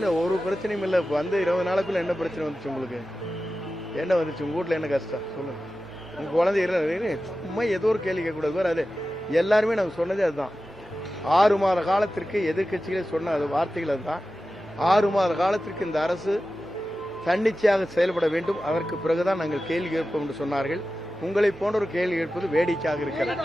இல்லை, ஒரு பிரச்சனையும் இல்லை. வந்து 20 நாளுக்குள்ள என்ன பிரச்சனை வந்துச்சு உங்களுக்கு? என்ன வந்துச்சு உங்கள் வீட்டில்? என்ன கஷ்டம் சொல்லுங்கள். உங்கள் குழந்தை சும்மா ஏதோ ஒரு கேள்வி கேட்கக்கூடாது. வேறு அது எல்லாருமே நாங்கள் சொன்னதே அதுதான். 6 மாத காலத்திற்கு எதிர்கட்சிகளே சொன்ன அது வார்த்தைகள் அதுதான். 6 மாத காலத்திற்கு இந்த அரசு தன்னிச்சையாக செயல்பட வேண்டும். அதற்கு பிறகுதான் நாங்கள் கேள்வி கேட்போம் என்று சொன்னார்கள். உங்களை போன்ற ஒரு கேள்வி கேட்பது வேடிக்கையாக இருக்கிறது.